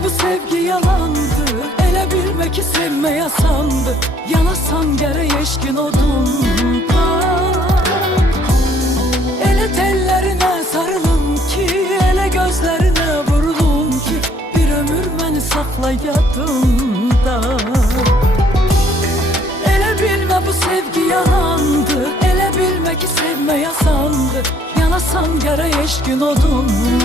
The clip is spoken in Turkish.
bilme bu sevgi yalandı. Elə bilme ki sevme yasandı. Yanasan gerek eşkin odunda. Elə tellerine sarılım ki, elə gözlerine vurulum ki, bir ömür beni sakla yadımda. Elə bilme bu sevgi yalandı. Elə bilme ki sevme yasandı. Yanasan gerek eşkin odunda.